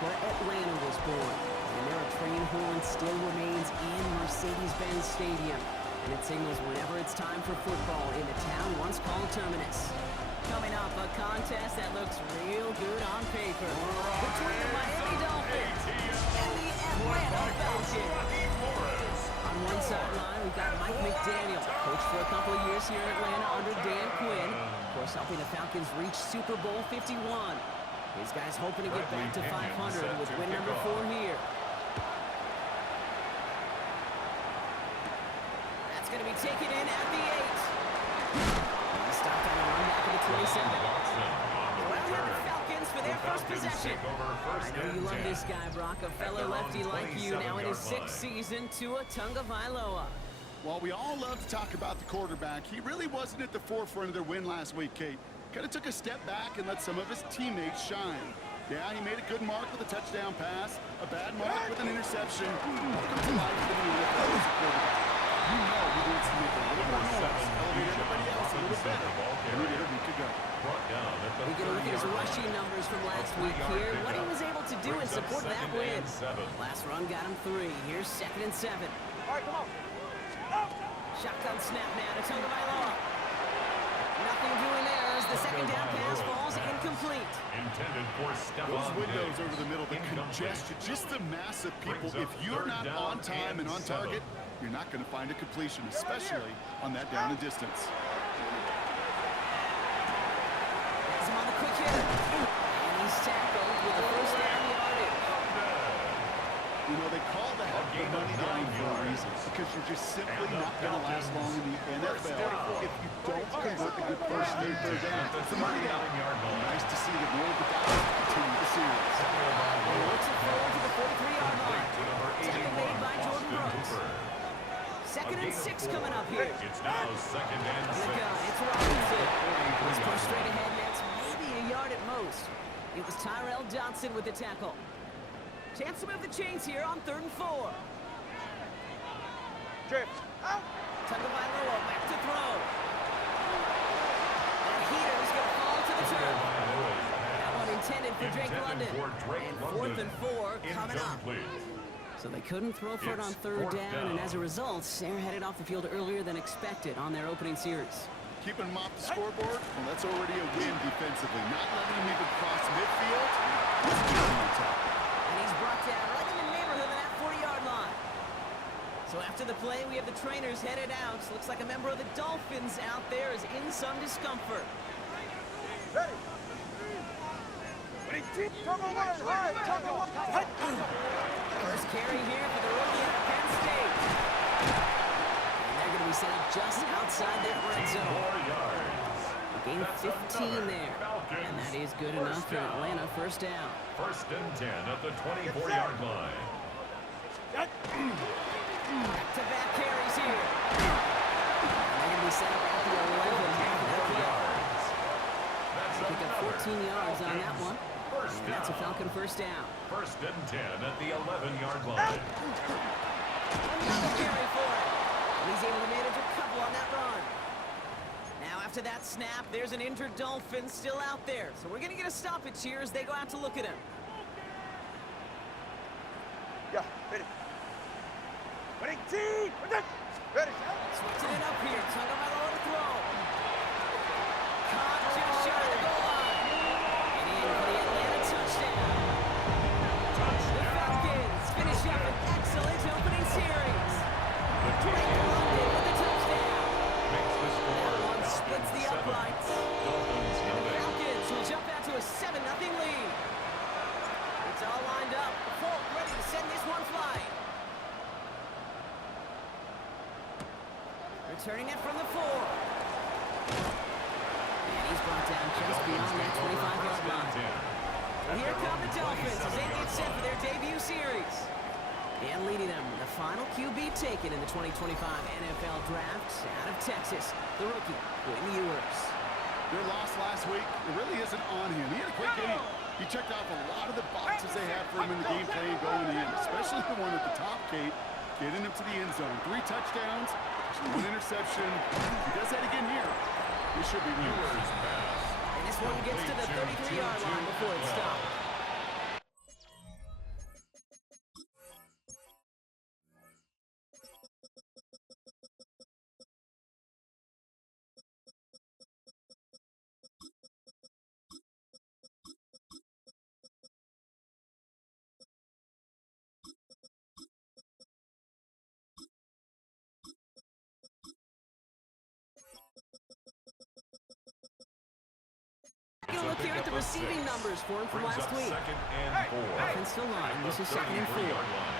where Atlanta was born. And their train horn still remains in Mercedes-Benz Stadium. And it signals whenever it's time for football in the town once called Terminus. Coming up, a contest that looks real good on paper between the Miami Dolphins and the Atlanta Falcons. On one sideline, we've got Mike McDaniel, coached for a couple of years here in Atlanta under Dan Quinn. Of course, helping the Falcons reach Super Bowl 51. His guys hoping to get back to 500 with win number 4 here. That's going to be taken in at the 8. He stopped on the run back of the 27. Well, here the Falcons for their first possession. I know you love this guy, Brock, a fellow lefty like you, now in his 6th season, Tua Tagovailoa. While we all love to talk about the quarterback, he really wasn't at the forefront of their win last week, Kate. Kind of took a step back and let some of his teammates shine. Yeah, he made a good mark with a touchdown pass, a bad mark with an interception. Welcome to life for the NFL as a quarterback. You know he wants to make a little more sense, elevate everybody else a little better than he did a week ago. We can look at his rushing numbers from last week here. What he was able to do in support of that win. Last run got him 3. Here's 2nd and 7. All right, come on. Shotgun snap now to Tagovailoa. Nothing doing there as the second down pass falls incomplete. Intended for those windows over the middle, the congestion, just the mass of people. If you're not on time and on target, you're not going to find a completion, especially on that down and distance. Has him on the quick hitter. And he's tackled with a first down yardage. You know, they call that the money down for a reason, because you're just simply not going to last long in the NFL if you don't convert the good first and third down. It's the money down. Nice to see that more of the guys continue the series. He looks it forward to the 43-yard line. Tackle made by Jordan Brooks. 2nd and 6 coming up here. It's now 2nd and 6. It's Robinson. He's pushed straight ahead, and that's maybe a yard at most. It was Tyrell Dodson with the tackle. Chance to move the chains here on 3rd and 4. Drift. Out. Tagovailoa back to throw. And Heater's going to fall to the turf. That one intended for Drake London. And 4th and 4 coming up. So they couldn't throw for it on 3rd down, and as a result, they're headed off the field earlier than expected on their opening series. Keeping them off the scoreboard, well, that's already a win defensively. Not letting them even cross midfield. And he's brought down right in the neighborhood of that 40-yard line. So after the play, we have the trainers headed out. Looks like a member of the Dolphins out there is in some discomfort. Ready. First carry here for the rookie out of Penn State. And they're going to be set up just outside that red zone. A gain of 15 there. And that is good enough for Atlanta. First down. 1st and 10 at the 24-yard line. Back-to-back carries here. And they're going to be set up at the 11 yards. Pick up 14 yards on that one. And that's a Falcon first down. 1st and 10 at the 11-yard line. Another carry for it. And he's able to manage a couple on that run. Now after that snap, there's an injured Dolphin still out there. So we're going to get a stoppage here as they go out to look at him. Yeah, ready. Ready, team! Ready. Switching it up here. Tagovailoa to throw. Caught just shy of the goal line. And in for the Atlanta touchdown. The Falcons finish up an excellent opening series. Drake London with the touchdown. That one splits the uprights. And the Falcons will jump out to a 7-0 lead. It's all lined up. Folk ready to send this one flying. Returning it from the 4. And he's brought down just beyond that 25-yard line. So here come the Dolphins as they get set for their debut series. And leading them, the final QB taken in the 2025 NFL Draft out of Texas, the rookie, Quinn Ewers. Their loss last week, it really isn't on him. He had a great game. He checked off a lot of the boxes they had for him in the game plan going in, especially the one at the top, Kate, getting him to the end zone. 3 touchdowns, 1 interception. He does that again here. He should be winners. And this one gets to the 33-yard line before it's stopped. receiving numbers for him from Brings last up week. second and 4. Offense still line. At This the is second and 4. 33-yard line.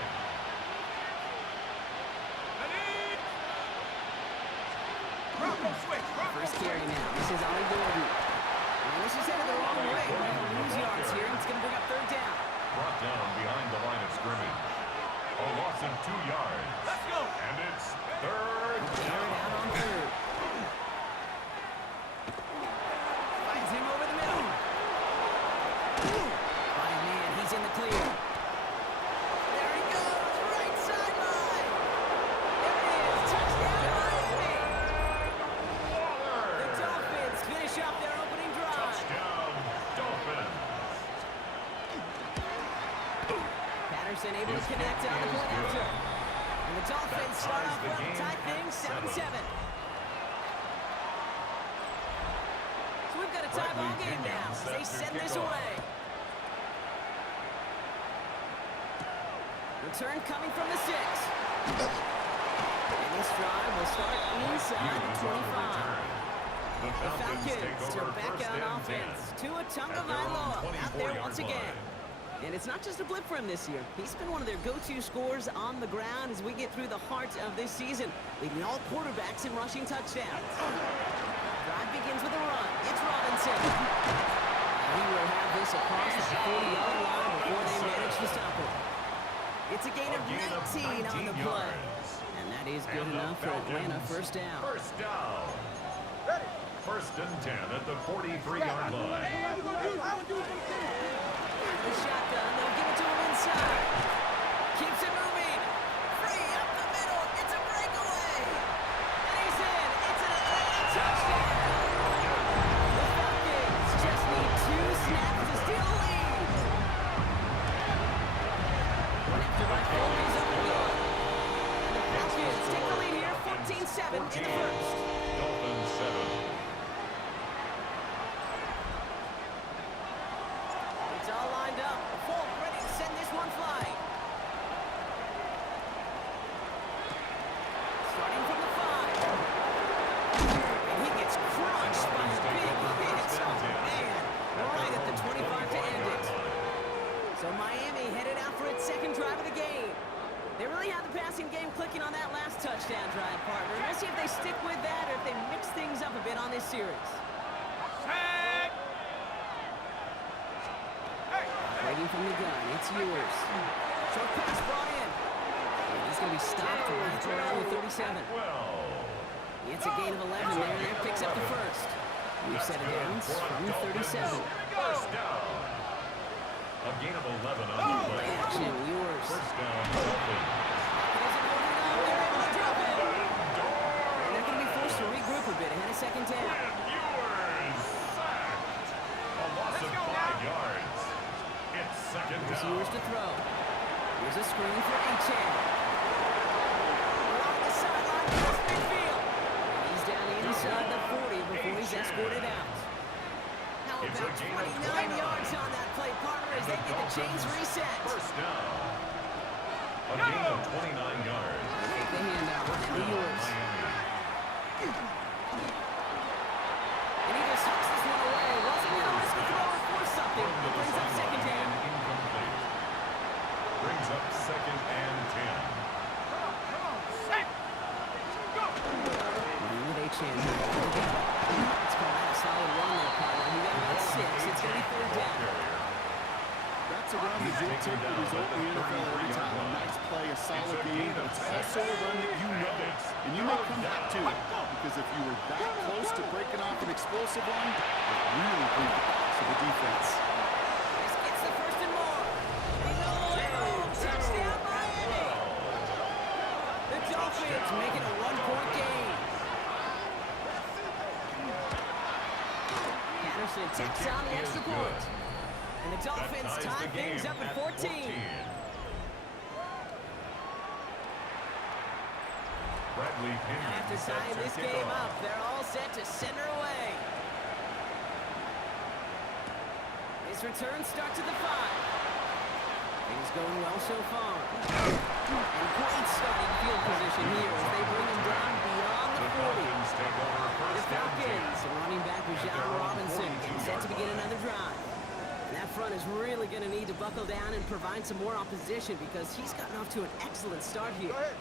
First carry now. This is Ollie Gordon. And this is headed the wrong way. They'll lose yards here, and it's going to bring up third down. Brought down behind the line of scrimmage. A loss of 2 yards. Let's go. And it's third Carried out down. on third. Finds him over the middle. By a man, he's in the clear. There he goes, right sideline. There it is, touchdown Miami. The Dolphins finish up their opening drive. Touchdown, Dolphins. Patterson able to connect on the point after. And the Dolphins start off well to tie things 7-7. So we've got a tie ball game now as they send this away. Return coming from the 6. And this drive will start inside the 25. The The Falcons take Falcons over are back first on and 10. offense. Tua Tagovailoa out there once again. And it's not just a blip for him this year. He's been one of their go-to scorers on the ground as we get through the heart of this season, leading all quarterbacks in rushing touchdowns. Drive begins with a run. It's Robinson. He will have this across the 40-yard line before they manage to stop him. It's a gain of 19 on the play. And that is good enough for Atlanta first down. First down. Ready. First and 10 at the 43-yard line. The shotgun, they'll give it to him inside. Keeps it moving. Free up the middle. It's a breakaway. And he's in. It's an Atlanta touchdown. The Falcons just need 2 snaps to steal a lead. One after right field is up and good. And the Falcons take the lead here, 14-7 in the first. Dolphins 7. It's all lined up. Full ready to send this one flying. Starting from the 5. And he gets crunched by a big hit. Oh, man. Right at the 25 to end it. So Miami headed out for its second drive of the game. They really have the passing game clicking on that last touchdown drive, partner. Let's see if they stick with that or if they mix things up a bit on this series. Waiting from the gun, it's yours. Short pass brought in. And he's going to be stopped right around the 37. It's a gain of 11 there, and that picks up the first. We've set it down from the 37. First down. A gain of 11 on the play. Play action, yours. First down, Dolphins. They're able to drop it. And they're going to be forced to regroup a bit ahead of second down. Yours. Sacked. A loss of 5 yards. It's second Here's down. yours to throw. Here's a screen for Achan. Along the sideline, across midfield. And he's down inside the 40 before he's escorted out. How It's about a gain of 29 yards on that play, partner, as they get the chains reset. First down. A gain of 29 yards. Take the handout. And yours. Miami. And he just hucks this one away. Wasn't going to risk a throw or force something. From It the brings up second down. sideline, incomplete. Brings up second and 10. And with Achan here. It's going to have a solid run there, partner. He got about 6. It's going to be third down. That's a run that did take the result in the NFL every time. A nice play, a solid game, but it's also a run that you know. And you may come back to it, because if you were that close to breaking off an explosive one, it really brings the box of the defense. This gets the first and more. He's all the way home. Touchdown, Miami. The Dolphins making a 1-point game. Patterson takes on the extra point. And the Dolphins That ties tie the game things up at 14. Bradley Pinion After set tying to this kick game off. up, they're all set to send her away. This return starts at the 5. Things going well so far. And great starting field position here as they bring him down beyond the 40. Falcons take over The first and 10. Falcons, running back Bijan Robinson, getting set to begin another drive. And that front is really going to need to buckle down and provide some more opposition because he's gotten off to an excellent start here. Go ahead.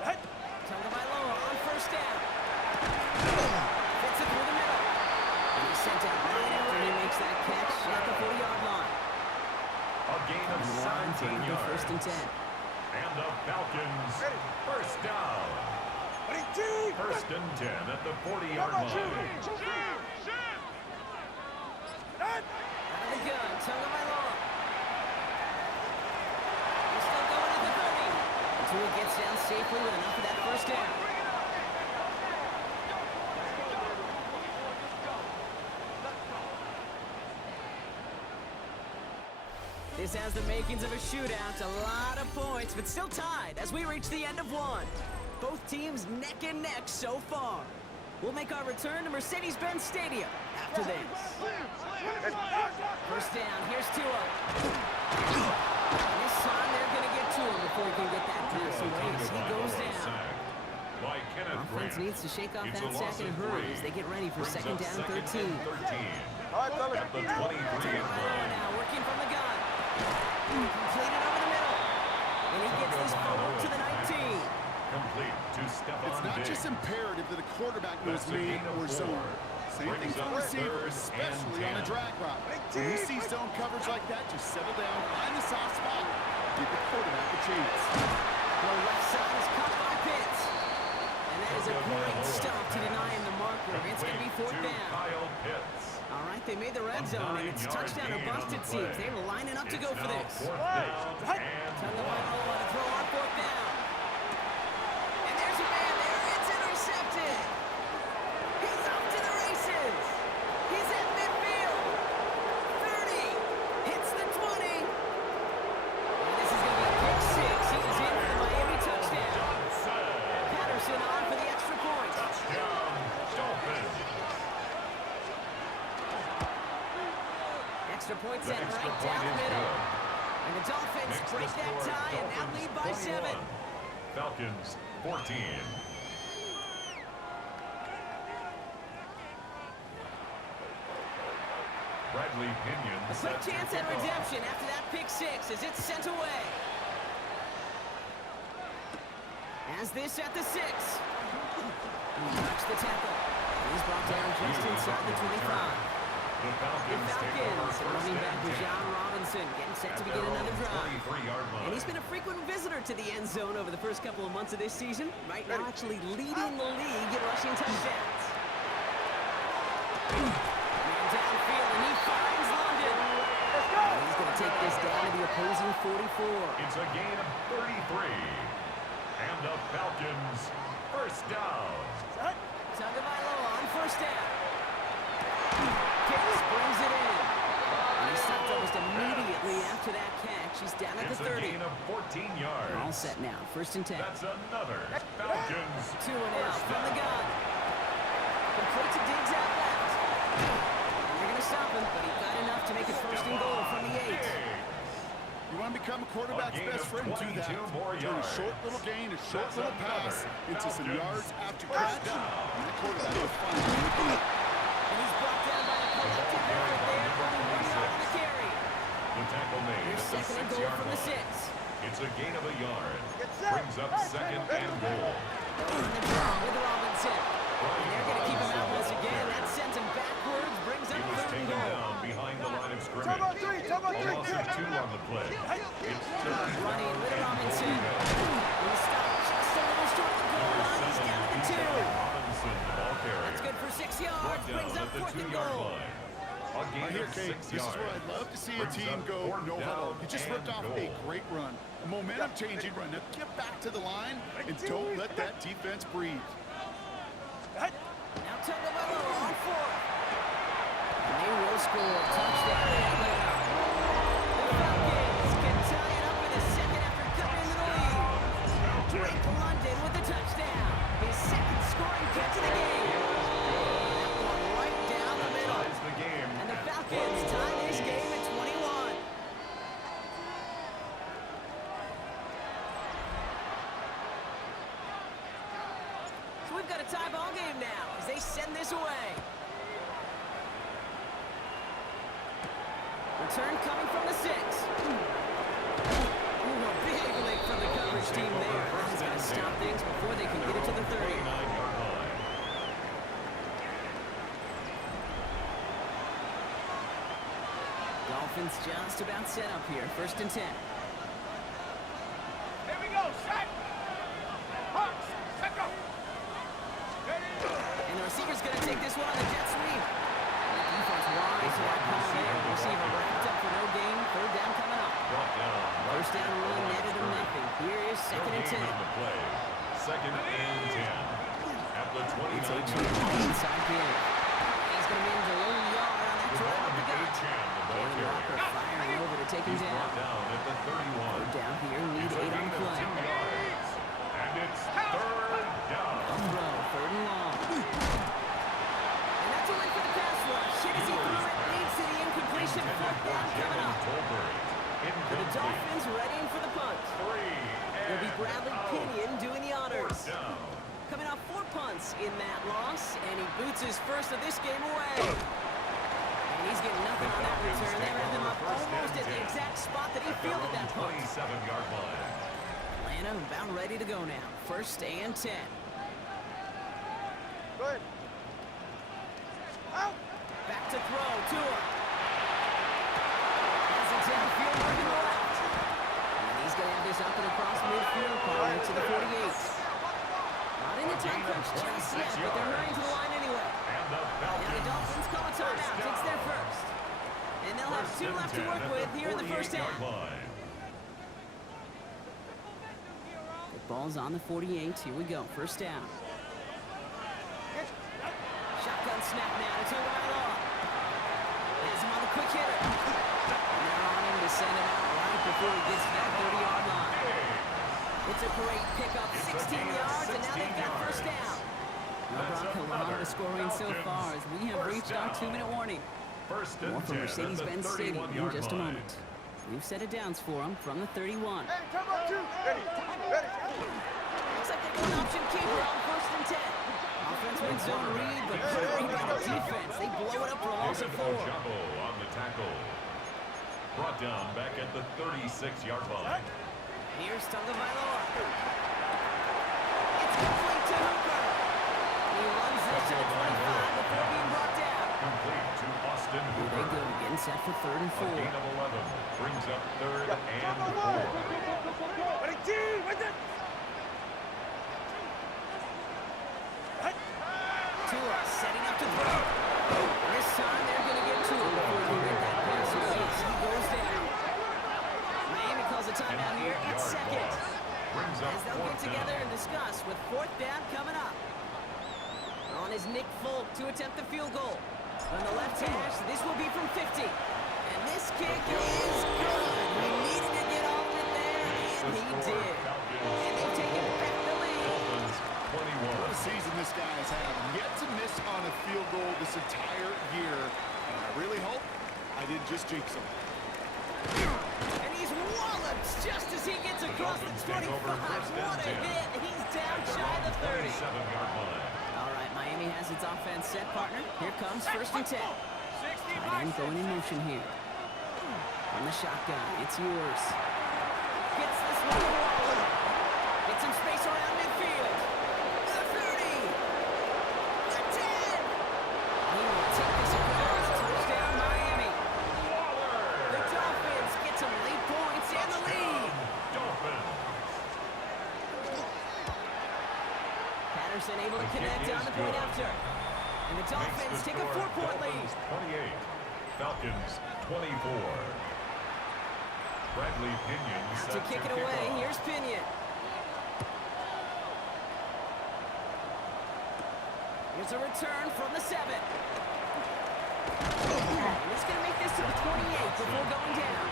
Ahead. Tagovailoa on first down. Fits it through the middle. And he's sent out right after he makes that catch at the 40-yard line. A gain of 17 yards. First and 10. And the Falcons first down. First and 10 at the 40-yard line. Out of the gun, Tagovailoa. He's still going at the 30. Until he gets down safely with enough of that first down. This has the makings of a shootout, a lot of points, but still tied as we reach the end of one. Both teams neck and neck so far. We'll make our return to Mercedes-Benz Stadium after this. First down, here's Tua. This time they're going to get to him before he can get that pass away as he goes down. By Kenneth Offense Grant. needs to shake off It's that a loss sack in a of hurry 3. as they get ready for Brings second up down second 13. and 13. All right, fellas. At the 23-yard line. Now working from the gun. Completed over the middle. And he gets this forward to the 19. Complete to Stephon It's not Diggs. just imperative that a quarterback knows That's a man gain of or 4. zone. Same thing Brings for up a receiver, third and especially on a 10. drag route. When you see zone coverage like that, just settle down, find the soft spot, give the quarterback a chance. The left side is cut by Pitts. And that is a great stop to deny him the marker. It's going to be fourth Complete to down. Kyle Pitts. All right, they made the red zone, and it's 9-yard touchdown or gain bust, on it the seems. play. They're lining up to go It's for now this. fourth down and Tagovailoa to throw on fourth down. And there's a man there. It's intercepted. He's off to the races. He's at midfield. 30. Hits the 20. And this is going to be a pick six. He is in for the Miami touchdown. Johnson. Patterson on for the extra point. Touchdown, Dolphins. Extra point The sent extra right point down the is middle. good. And the Dolphins Makes the break that score tie and now Dolphins lead by 7. 21. Falcons 14. Bradley Pinion A quick set to chance at kick off. redemption after that pick six as it's sent away. As this at the 6. He touched the tackle. And he's brought down just inside the 25. The The Falcons take over Falcons, first running back and 10 Bijan Robinson, getting set at to their begin own another drive. 23-yard line. And he's been a frequent visitor to the end zone over the first couple of months of this season. Right now, actually leading the league in rushing touchdowns. Man downfield, and he finds London. And he's going to take this down to the opposing 44. It's a gain of 33. And the Falcons first down. Tagovailoa on first down. Pitts brings it in. And he stopped almost immediately after that catch. He's down at the It's a 30. gain of 14 yards. All set now. First and 10. That's another Falcons 2 and out first from the down. gun. Complete to Diggs out left. And they're going to stop him, but he got enough to make it first and goal from the 8. You want to become a quarterback's A gain best of friend, do that. 22 more Turn a yards. short little gain, a short That's little pass another into some Falcons yards after first catch. down. And the quarterback will find it. And he's brought down by a collective effort there. Only 1 yard on the carry. The tackle made Here's at the second and goal 6-yard from the line. 6. It's a gain of a yard. Get set. Brings up second and goal. In the draw with Robinson. And they're going to keep him out once again. That sends him backwards, brings He up was third and taken goal. down behind the line of scrimmage. Top on three, top on A three. loss of 2 on the play. It's third Running with and Robinson. goal. He stopped just a little short of the goal line. He's down at the 2. Robinson, the ball carrier. That's good for 6 Brought yards. down Brings up at the fourth and 2-yard goal. line. A gain Right here, of Kate, 6 this is yards. where I'd love to see a Brings team up go fourth no huddle. down You just and ripped off goal. a great run. A momentum-changing run. Now get back to the line and don't let that defense breathe. Now Tagovailoa on 4. And they will score. Touchdown Atlanta. The Falcons can tie it up in a second after cutting into the lead. Drake London with the touchdown. His second scoring catch of the game. That one right down the middle. Ties the game. And the Falcons tie this game at 21. So we've got a tie ball game now as they send this away. Return coming from the 6. Ooh, a big lick from the coverage team there. That's going to stop things before they can get it to the 30. Dolphins just about set up here. 1st and 10. Here we go, set. Hawks, set go. And the receiver's going to take this one on the jet sweep. The defense wide, so that call there. The receiver wrapped up for no gain. 3rd down coming up. 1st down run netted him nothing. Here is 2nd and 10. 2nd and 10. At the 29 inside here. He's going to manage a low yard on that drive up the gut. Jalen Walker firing over to take him down. At the 31. Down here, need 8 on the play. And it's 3rd down. Throw, 3rd and long. And that's a win for the pass rush. Hit as he threw it, leads to the incompletion. 4th down coming up. For the Dolphins, readying for the punt. It'll be Bradley Pinion doing the honors. Coming off 4 punts in that loss, and he boots his first of this game away. And he's getting nothing on that return. They wrap him up almost at the exact spot that he fielded that punt. 27-yard line. Atlanta about ready to go now. 1st and 10. Go ahead. Out. Back to throw, Tua. Has it downfield, working the left. And he's going to have this up and across midfield, corner to the 48. Not in the time crunch just yet, but they're hurrying to the line anyway. Now the Dolphins call a timeout. It's their first. And they'll have 2 left to work with here in the 1st half. The ball's on the 48. Here we go. 1st down. Shotgun snap now to Tagovailoa. Has him on the quick hitter. And they're on him to send him out right before he gets to that 30-yard line. It's a great pickup, 16 yards, and now they've got 1st down. No Bronco on the scoring so far as we have reached our 2-minute warning. More from Mercedes-Benz Stadium in just a moment. We've set it downs for them from the 31. Hey, come on, 2. Ready. Ready. Looks like they're going option keeper on 1st and 10. Offense wins zone read, but great by the defense. They blow it up for a loss of 4. On the tackle. Brought down back at the 36-yard line. Here's Tagovailoa. It's complete to Hooper. He runs this to the 25 before being brought down. Complete to Austin Hooper. They go getting set for 3rd and 4. A gain of 11 brings up 3rd and 4. Ready, team, with it. Tua setting up to throw. This time they're going to get to him before he can get that pass away. He goes down. Miami calls a timeout here at 2nd. As they'll get together and discuss with 4th down coming up. On is Nick Folk to attempt the field goal. On the left hash, this will be from 50. And this kick is good. He needed to get all of it there, and he did. And they've taken back the lead. What a season this guy has had. Yet to miss on a field goal this entire year. And I really hope I didn't just jinx him. And he's walloped just as he gets across the 25. What a hit. He's down shy of the 30. All right, Miami has its offense set, partner. Here comes 1st and 10. Tight end going in motion here. On the shotgun, it's yours. Gets this one to Waller. Gets some space around midfield. The 30. The 10. He will take this across. Touchdown, Miami. The Dolphins get some late points and the lead. Patterson able to connect on the point after. And the Dolphins take a 4-point lead. 28. Falcons 24. Bradley Pinion To kick it away, here's Pinion. Here's a return from the 7. And he's going to make this to the 28 before going down.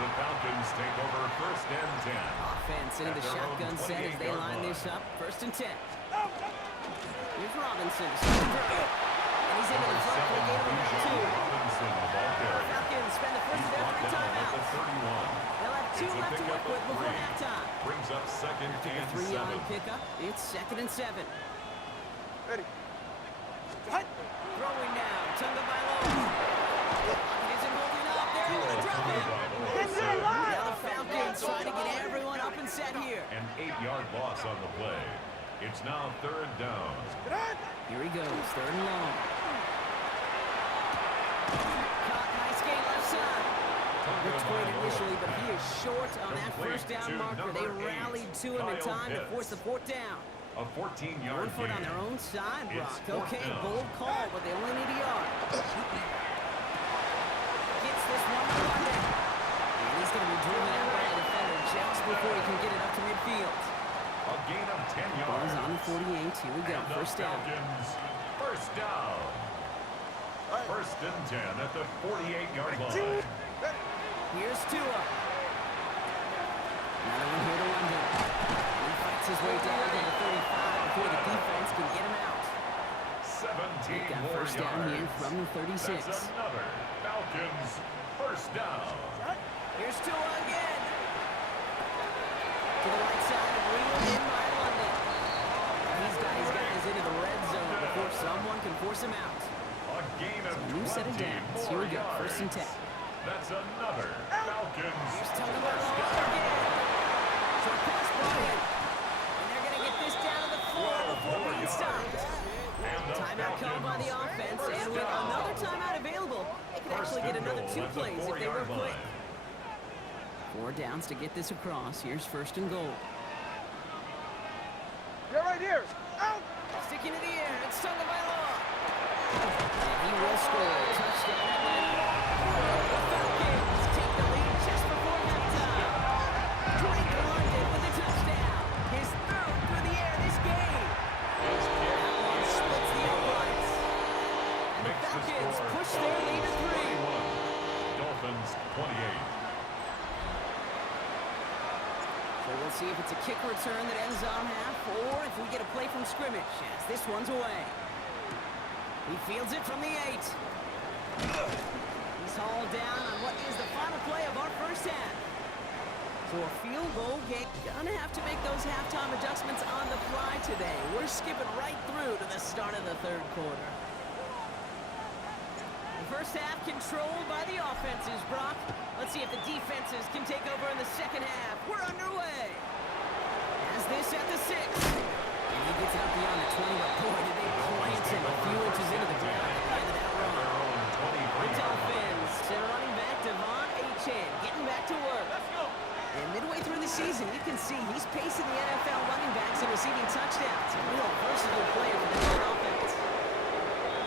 The Falcons take over 1st and 10. Offense into the shotgun set as they line this up. 1st and 10. Here's Robinson. And he's into the front for the game of about 2. Falcons spend the first of their 3 timeouts. They'll have 2 left to work with before halftime. Brings up 2nd and 7. 3-yard pickup. It's 2nd and 7. Ready. Throwing now. Tagovailoa. Isn't holding up. It's now third down. Here he goes, third and long. Caught, nice gain left side. Looks great initially, but he is short on that first down marker. They rallied to him in time to force the fourth down. A 14-yard 1 foot on their own side, Brock. Okay, bold call, but they only need a yard. Gets this one to London. And he's going to be driven out by a defender just before he can get it up to midfield. A gain of 10 yards. Ball's on the 48. Here we go. First down. First down. First and 10 at the 48-yard line. Here's Tua. Another one here to London. He fights his way down to the 35 before the defense can get him out. 17 Got more first down yards. here from the 36. That's another Falcons first down. Here's Tua again. To the right side, reeled in by London. He's got his guys into the red zone before someone can force him out. A gain of New set of 20 downs. Here more we go. yards. First and 10. That's another Falcons Here's first Tagovailoa down. again. So pass ball in. And they're going to get this down to the 4 before being stopped. And the Timeout called by the Falcons offense, first and with down. another timeout available, they could First actually get and another goal 2 at the plays if they were 4-yard quick. line. 4 downs to get this across. Here's first and goal. You're right here. Out. Sticking to the air, it's Tagovailoa. And he will score. Touchdown Atlanta. The Falcons take the lead just before halftime. Drake London with a touchdown. His third through the air this game. That one splits the uprights. And the Makes the Falcons score push their lead to 3. 21. Dolphins 28. So we'll see if it's a kick return that ends on half, or if we get a play from scrimmage, as this one's away. He fields it from the 8. He's hauled down on what is the final play of our first half. So a field goal game. Gonna have to make those halftime adjustments on the fly today. We're skipping right through to the start of the third quarter. The first half controlled by the offenses, Brock. Let's see if the defenses can take over in the second half. We're underway. As this at the 6. And he gets it up beyond the 20, but boy, did they plant him a few inches into the ground at the end of that run. The Dolphins and running back Devon Achane getting back to work. And midway through the season, you can see he's pacing the NFL running backs and receiving touchdowns. A real versatile player for the offense.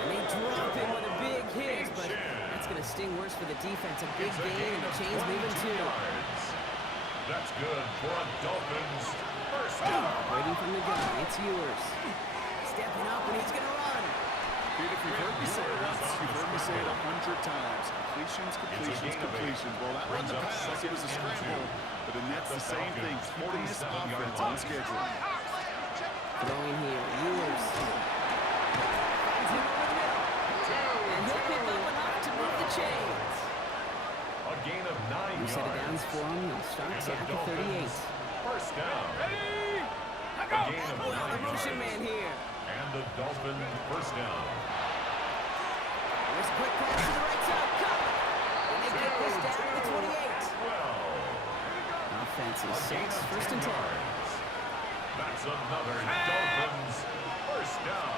And they drop him with a big hit, but that's going to sting worse for the defense. A big gain, and the chain's moving too. That's good for a Dolphins first down. Waiting from the gun, it's yours. Stepping up, and he's going to run. Dude, if you've heard me say it once, you've heard me say it 100 times. Completions, completions, completions. Well, that wasn't a pass, it was a scramble. But the Nets the same thing, keeping this offense on schedule. Throwing here, yours. Finds him over the middle. And he'll pick up enough to move the chains. A gain of 9 New yards. set of downs for him. He'll start And the at the 38. Dolphins first down. Ready. A gain of Oh, 9 the motion yards. man here. And the Dolphins first down. There's a quick pass to the right side. Cut. And they get this down to the 28. 12. Offense is A gain 6. of First 10 and 10. yards. That's another Dolphins first down.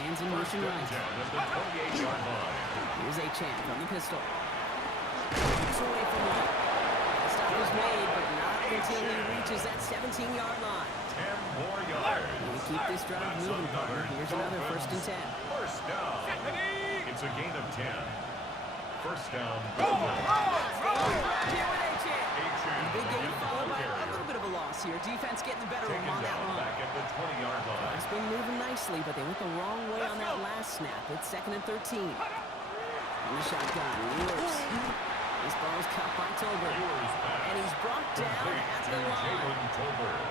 Man's in First motion and right. 10 at the 28-yard line. Here's Achane from the pistol. Keeps away from him. The stop is made, but not until he reaches that 17-yard line. 10 more yards. We keep this drive That's moving, another partner. Here's another first and 10. First down. It's a gain of 10. First down. Here with Achane. Achane Big gain against followed by Bulgaria. a little bit of a loss here. Defense getting the better of him Taken on that down run. back at the 20-yard line. It's been moving nicely, but they went the wrong way on that last snap. It's 2nd and 13. On the shotgun, Lewis. This ball is caught by Tolbert. Ewers pass. And he's brought down Complete at to the line. Jalen Tolbert.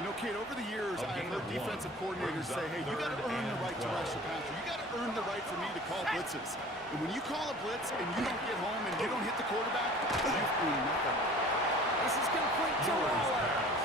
You know, Kate, over the years, A I've gain heard of defensive 1. coordinators Brings say, up hey, you got to third earn the and right to 12. rush the passer. You got to earn the right for me to call blitzes. And when you call a blitz and you don't get home and you don't hit the quarterback, you've earned nothing. This is complete to Ewers Waller. pass.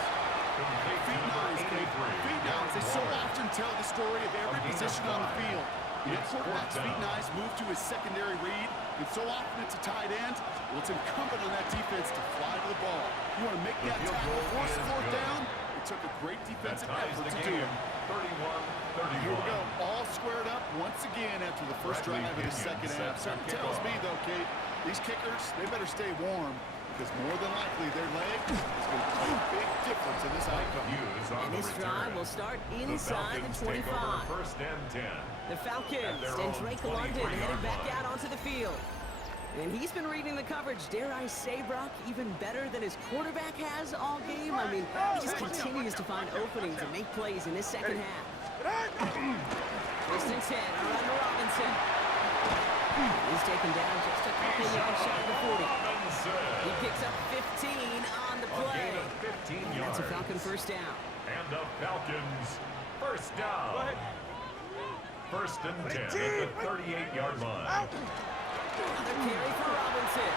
Complete to Feet number nines, Kate. 83. Feet nines, they so Waller. often tell the story of every A gain of position on the 5. field. When that It's quarterback's fourth feet down. nines move to his secondary read, and so often it's a tight end, well, it's incumbent on that defense to fly to the ball. You want to make The that field tackle, goal force is fourth good. down, it took a great defensive That ties effort the to do game, it. 31-31. Here we go, all squared up once again after the first drive of the second half. Something tells me, though, Kate, these kickers, they better stay warm because more than likely their leg is going to play a big difference in this outcome. And this drive will start inside the 25. First and 10. The Falcons and Drake London headed back out onto the field. And he's been reading the coverage, dare I say, Brock, even better than his quarterback has all game. I mean, he just continues to find openings and make plays in this second half. First and 10, around to Robinson. He's taken down just a couple yards shy of the 40. He picks up 15 on the play. And that's a Falcon first down. And the Falcons first down. First and 10 at the 38-yard line. Another carry for Robinson.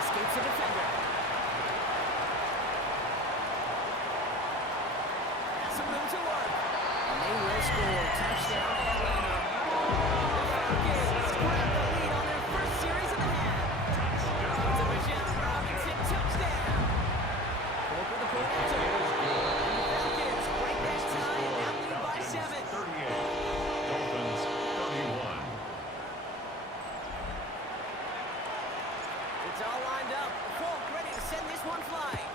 Escapes a defender. Has some room to work. And they will score. Touchdown, Atlanta. The Falcons grab the lead on their first series of the half. It's a Michelle Robinson touchdown. Fourth with the point after. And the Falcons break that tie and now lead by 7. 38. Dolphins 31. It's all lined up. Falk ready to send this one flying.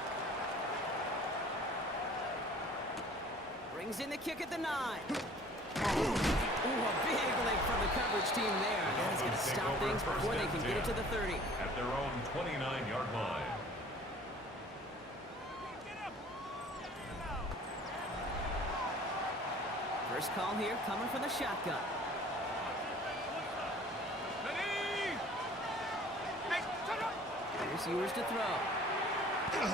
Brings in the kick at the 9. Ooh, a big leg from the coverage team there. That is going to stop things before they can get it to the 30. At their own 29-yard line. First call here coming from the shotgun. Here's Ewers to throw. He's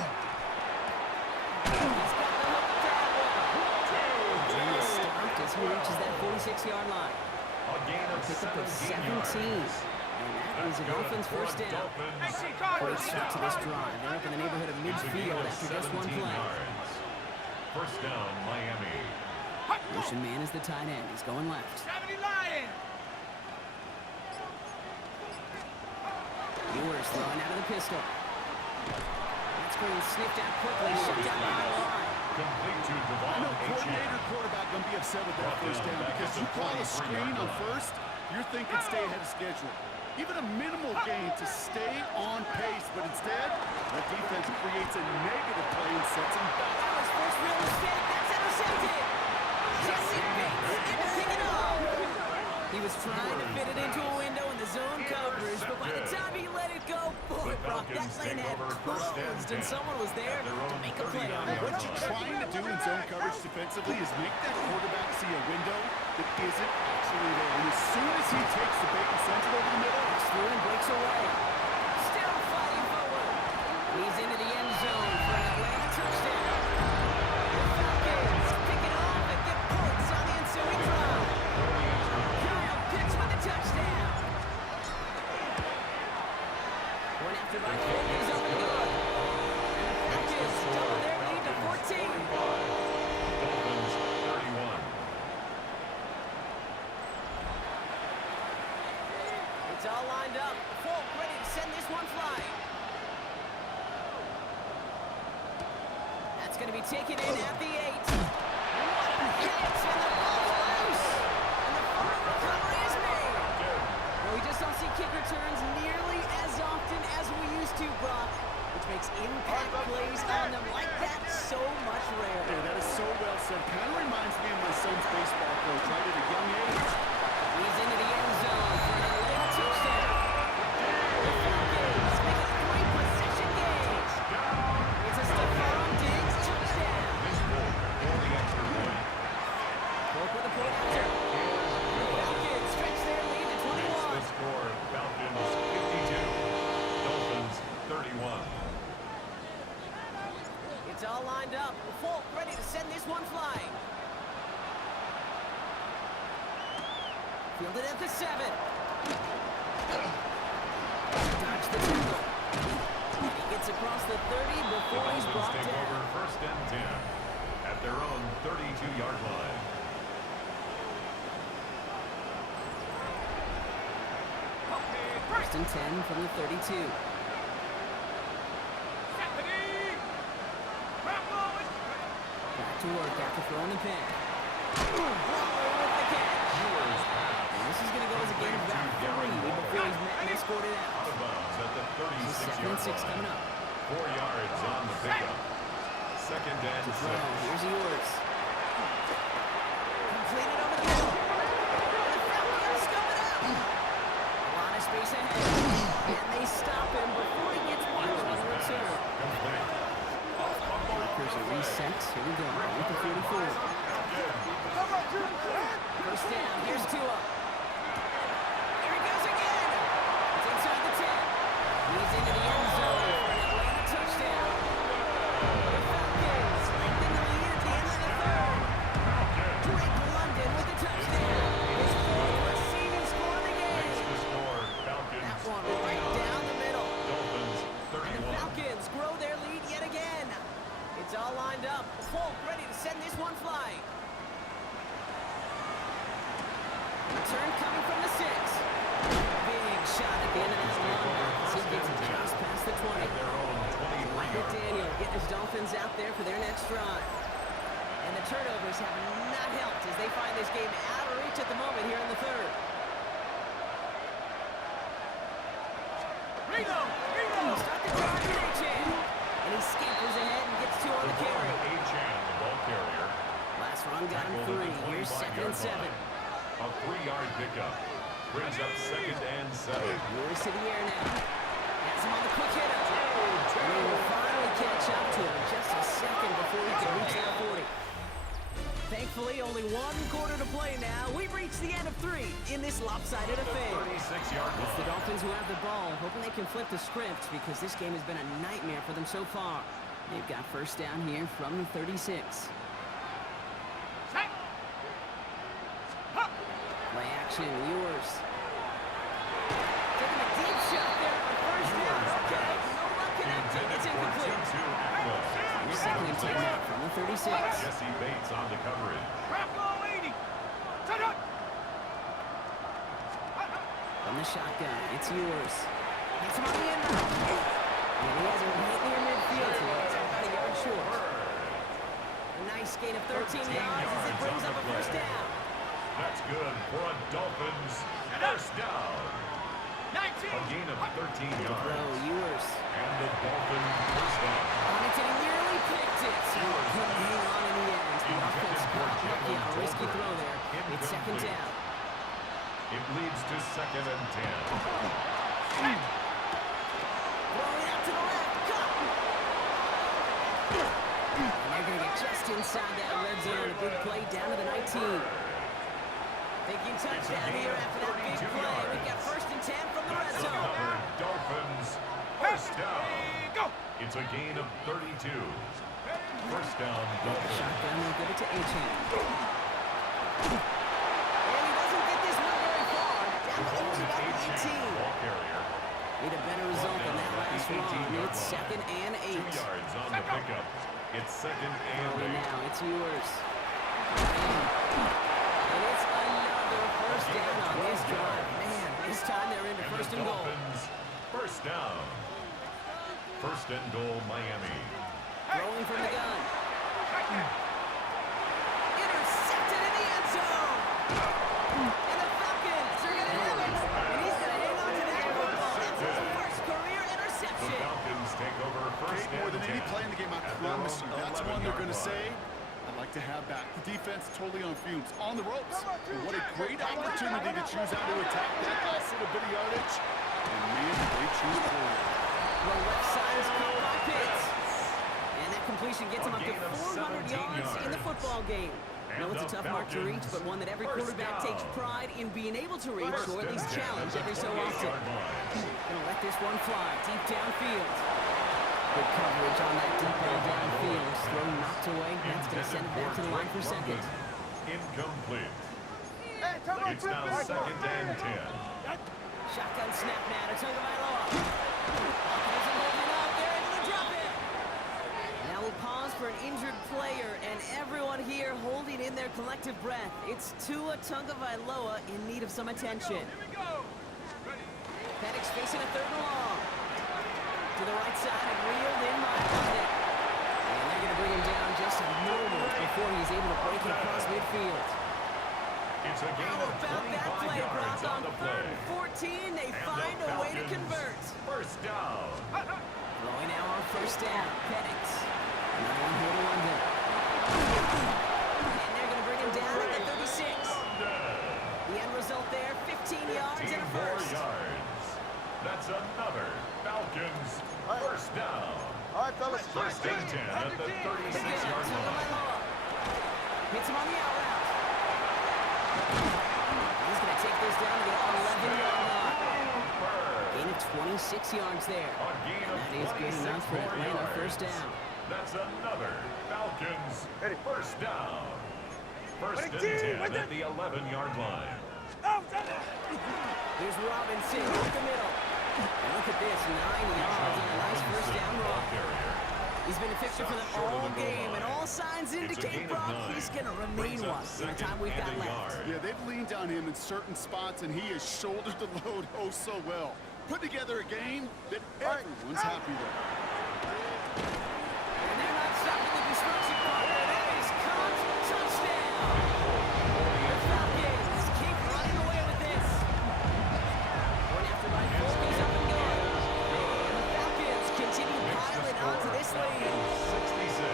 got the hook down. He is stopped as he reaches that 46-yard line. A gain of Pick up of 17. 17 yards. And that is a Dolphins first down. Great start to this drive. They're up in the neighborhood of midfield after just one play. First down, Miami. Motion man is the tight end. He's going left. Ewers throwing out of the pistol. That's going sniffed out quickly. Shut down behind the line. Complete to Devon No coordinator quarterback going to be upset with that first down because you call a screen on first, you're thinking stay ahead of schedule. Even a minimal gain to stay on pace, but instead, the defense creates a negative play and sets him back. That was first real mistake. That's intercepted. Jesse Bates in to pick it up. He was trying to fit it into a window in the zone coverage, but by the time he let it go, boy, Brock, that lane had closed, and someone was there to make a play on it. What you're trying to do in zone coverage defensively is make that quarterback see a window that isn't actually there. And as soon as he takes the bait and sends it over the middle, Breaks through and breaks away. Still fighting forward. He's into the end zone for an Atlanta touchdown. The Falcons pick it off and get points on the ensuing drive. Kyle Pitts with a touchdown. One after by Ford is up and good. And the Falcons double their lead to 14. Dolphins 31. It's all lined up. Falk ready to send this one flying. That's going to be taken in at the 8. What a hit! And the ball's loose! And the fumble recovery is made. Well, we just don't see kick returns nearly as often as we used to, Brock, which makes impact plays on them like that so much rarer. yeah, that is so well said. Kind of reminds me of my son's baseball coach, right at a young age. He's into the end zone for an Atlanta touchdown. The Falcons make it a 3-possession game. It's a Stephon Diggs touchdown. For the extra point. Falk with a point after. The Falcons stretch their lead to The 21. score, Falcons 52. Dolphins 31. It's all lined up. Falk ready to send this one flying. Fielded at the 7. Dodge the tackle. And he gets across the 30 The before he's Dolphins brought take down. over first and 10 at their own 32-yard line. First and 10 from the 32. to work after throwing the pick. Waller with the catch. And this is going to go as a gain of about 3 before he's met and escorted out. Out of bounds at the 36-yard 2nd and 6 coming line. up. 4 yards on the pickup. 2nd and 6. Here's yours. Completed over the middle. And the Falcons scoop it out. A lot of space ahead. And they stop him before he gets one on the return. Complete. Markers are reset. Here we go. With the 44. First down. Here's Tua. Here he goes again. It's inside the 10. He's into the end zone for an Atlanta touchdown. The Falcons lengthen the lead at the end of the third. Drake London with the touchdown. His 4th receiving score of the game. Makes the score. Falcons. That one right down the middle. Dolphins And the 31. Falcons grow their lead yet again. It's all lined up. Folk ready to send this one flying. Return coming from the 6. Big shot at the end of that run. He gets it just past the 20. At their own 20-yard McDaniel getting his Dolphins out there for their next drive. And the turnovers have not helped as they find this game out of reach at the moment here in the third. Start the drive with A-Chan. And he scampers ahead and gets 2 on the carry. A-Chan, the ball carrier. Last run got him 3. Here's 2nd and 7. A 3-yard pickup. Brings up 2nd and 7. Lewis to the air now. Has him on the quick hitter. And they will finally catch up to him just a second before he can reach that 40. Thankfully, only 1 quarter to play now. We've reached the end of 3 in this lopsided affair. 36-yard It's the line. Dolphins who have the ball, hoping they can flip the script because this game has been a nightmare for them so far. They've got first down here from the 36. Play action, yours. Taking a deep shot there for first down. Okay, no luck connecting. It's incomplete. Here's 2nd and 10 now from the 36. Jesse Bates on the coverage. From the shotgun, it's yours. It's him on the end route. And he has it right near midfield, so it's about a yard short. A nice gain of 13 yards as it brings up a first down. That's good for a Dolphins first down. A gain of 13 yards. Throw, yours. And the Dolphins first down. And it's nearly picked it. So it couldn't hang on in the end. The offense got lucky on a risky throw there. It's 2nd down. It leads to 2nd and 10. Throwing out to the left. Cut. And they're going to get just inside that red zone. A big play down to the 19. Thinking touchdown here after that big play. We've got 1st and 10 from the red That's zone. another Dolphins first down. It's a gain of 32. First down, Dolphins. Shotgun, they'll give it to A-Chan. And he doesn't get this one very far. Down to only about the 18. Ball carrier. Need a better result than that last run. It's 2nd and 8. 2 yards on the pickup. It's 2nd and Early 8. now, it's yours. And it's another first down on this drive. Man, this time they're into And 1st the and goal. Dolphins first down. 1st and goal, Miami. Throwing from the gun. Intercepted in the end zone. And the Falcons are going to have it. And he's going to hang on to that football. That's his first career The interception. Falcons take over first More and than any 10. play in the game, I At their promise you. own That's one they're going to 11-yard say, I'd like to have back. The defense totally on fumes, on the ropes. But what a great opportunity to choose how to attack that last little bit of yardage. And man, they choose forward. The left side is caught by Pitts. And that completion gets him up to gain of 400 yards in the yards. football game. No, it's a tough mark to reach, but one that every quarterback takes pride in being able to reach, or at least challenge every so often. Gonna let this one fly deep downfield. Good coverage on that deep ball downfield. Throw knocked away. That's gonna send it back to the line for 2nd. Incomplete. It's now 2nd and 10. Shotgun snap now to Tagovailoa. Offense holding up. They're able to drop it. Now we'll pause for an injured player, and everyone here holding in their collective breath. It's Tua Tagovailoa in need of some attention. Penix facing a 3rd and long. To the right side and reeled in by London. And And they're going to bring him down just a moment before he's able to break it across midfield. It's a gain How of about that 25 play, yards Brock? on the play. 14, they And find the a way to Falcons, convert. First down. Throwing now on first down. Penix. Another one here to London. And they're going to bring him down at the 36. The end result there, 15 yards 15 and a more first. yards. That's another Falcons first down. All right, fellas. First and 10 at the 36-yard line. Hits him on the out route. He's going to take this down to the 11-yard line. Gain of 26 yards there. A gain of That is good 26 enough for more Atlanta yards. first down. That's another Falcons first down. First and 10 Ready, at the 11-yard line. Here's Robinson up the middle. And look at this, 9 yards and a nice first down run. He's been a fixture for them all game, and all signs indicate, Brock, he's going to remain one in the time we've got left. Yeah, they've leaned on him in certain spots, and he has shouldered the load oh so well. Put together a game that everyone's happy with. And they're not stopping the destruction partner. That is caught. Touchdown. The Falcons keep running away with this. One after by Falcons up and going. And the Falcons continue piling onto this lead. 66.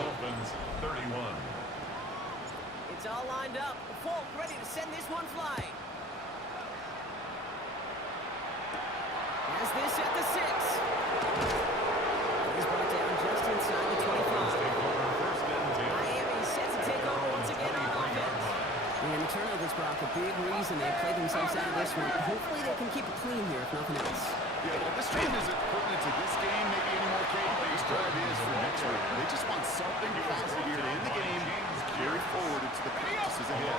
Dolphins 31. It's all lined up. Falk ready to send this one flying. Has this at the 6. He's brought down just inside the 25. Miami set to take over once again on offense. And the turnovers, Brock, a big reason they played themselves out of this one. Hopefully they can keep it clean here, if nothing else. Yeah, well, this team isn't pertinent to this game, maybe any more Kate-based drive is for next week. They just want something positive here to end the game, carry forward into the practices ahead.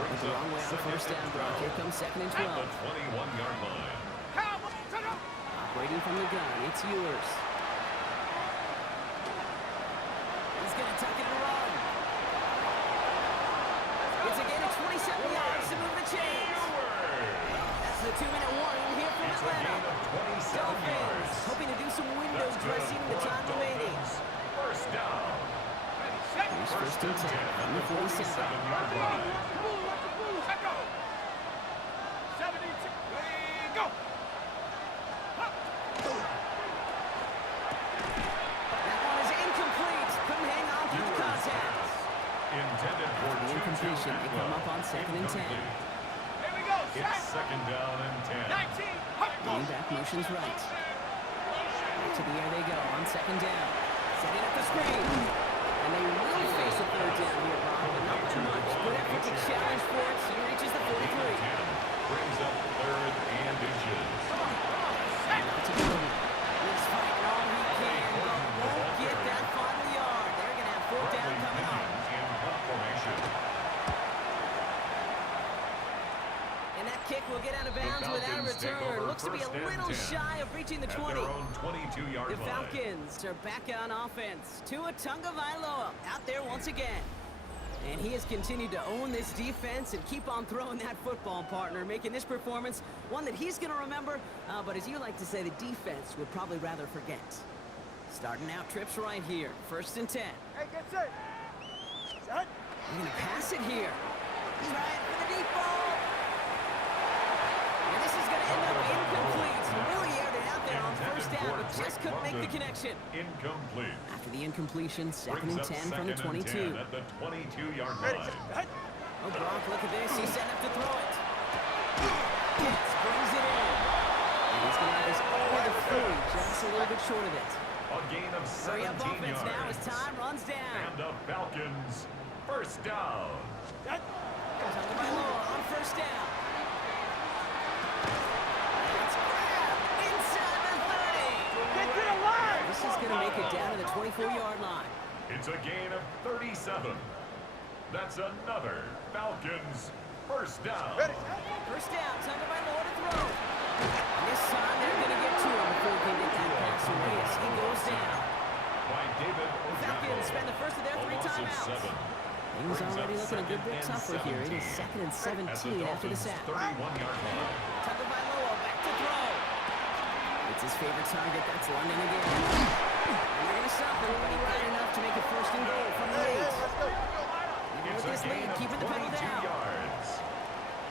Went the wrong way on first down, Brock. Here comes second and 12. At the 21-yard line. Operating from the gun, it's Ewers. He's going to tuck it and run. It's a gain of 27 yards to move the chains. That's the 2-minute warning here from It's a gain Atlanta. of 27 Dolphins yards. hoping to do some window That's good dressing in the for time remaining. Dolphins. First down. Here's first and 10 from the 47. 47-yard line. That one is incomplete. Couldn't hang on through the contact. Intended for The incompletion, they come up on second and 10. It's second down and 10. Getting back motions right. Back to the air they go on second down. Setting up the screen. And they will face a third down here, Brock, but not by much. Good effort to challenge Forts. He reaches the 43. Brings up third and inches. Not to go. He's fighting all he can, but won't get that final yard. They're going to have fourth down coming up. In punt formation. And that kick will get out of bounds without a Falcons take return. over Looks to be a first and little 10 shy of reaching the At 20. their own 22-yard The line. Falcons are back on offense. Tua Tagovailoa out there once again. And he has continued to own this defense and keep on throwing that football, partner, making this performance one that he's going to remember, but as you like to say, the defense would probably rather forget. Starting out trips right here. First and 10. Hey, get set. Set. They're going to pass it here. Trying for the deep ball. And this is going to end up incomplete. Really aired it out there on first down, but just couldn't make the connection. Incomplete. After the incompletion, second Brings and up 10 from the second and 22. 10 at the 22-yard Ready, line. set. Oh, Brock, look at this. He's set up to throw it. Pitts brings it in. And he's going to have his over the 40, just a little bit short of it. A gain of 17 Hurry up offense yards. now as time runs down. And the Falcons first down. Set. Tagovailoa on first down. It's grabbed inside the 30. Get to the line. This is going to make it down to the 24-yard line. It's a gain of 37. That's another Falcons first down. Ready, set. First down, Tagovailoa to throw. And this time they're going to get to him before he can get that pass away as he goes down. By David The Falcons spend the first of their 3 timeouts. Things already looking a good bit tougher here. It is second and 17 after the sack. 31-yard line. Tagovailoa back to throw. It's his favorite target. That's London again. And they're going to stop him, but he got enough to make it 1st and goal from the 8. Even It's with this a gain lead, of keeping the pedal 22 down. yards.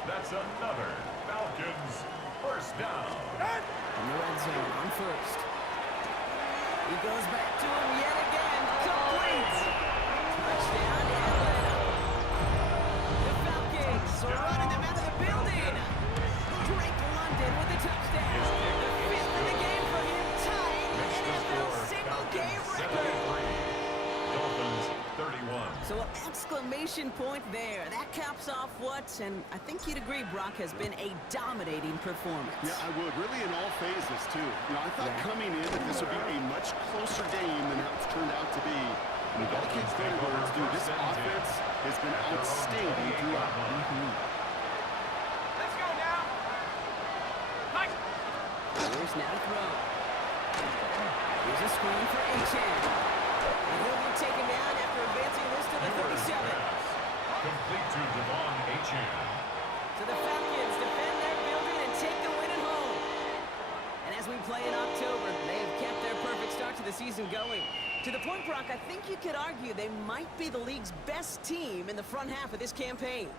That's another Falcons 1st down. In the red zone on 1st. He goes back to him yet again. Complete. Touchdown, Atlanta. The Falcons are running them out of the building. Drake London with the touchdown. The 5th in the game for him, tying the NFL single-game record. Dolphins 31. So an exclamation point there. That caps off what, and I think you'd agree, Brock, has been a dominating performance. Yeah, I would. Really in all phases, too. You know, I thought coming in that this would be a much closer game than how it's turned out to be. And the Falcons' better words, dude, this offense has been outstanding throughout. Let's go now. Nice. Here's now to throw. Here's a screen for Achan. And he'll be taken down after advancing this to the 37. Complete to Devon Achan. So the Falcons defend their building and take the win at home. And as we play in October, they have kept their perfect start to the season going. To the point, Brock, I think you could argue they might be the league's best team in the front half of this campaign.